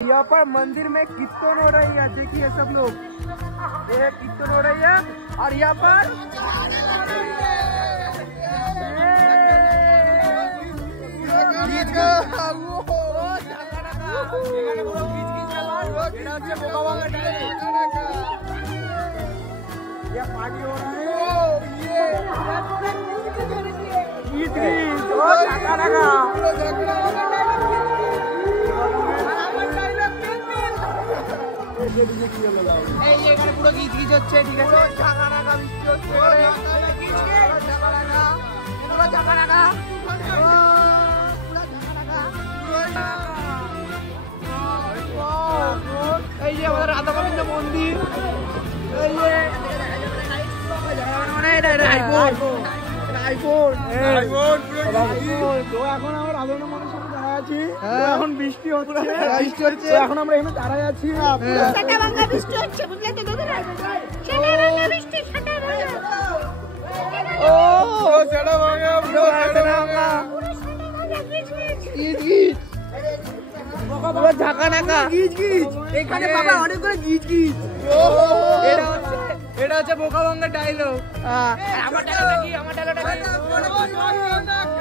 यहाँ पर मंदिर में कीर्तन हो रही है, देखिए सब लोग, ये कीर्तन हो रही है। और यहाँ पर पार्टी हो रहा है, পুরো গিজ গিজ হচ্ছে, ঠিক আছে, এই যে আমাদের রাধা গোবিন্দ মন্দির, এই যে এখন আমরা রাধা মন্দির সামনে দাঁড়ায় আছি, এখন বৃষ্টি হচ্ছে, এখন আমরা এখানে দাঁড়ায় আছি, এখানে বাবা অনেকগুলো গিজ গিজ, এটা হচ্ছে বোকা ভাঙ্গা ডায়লগ। আমার ডায়লগটা কি?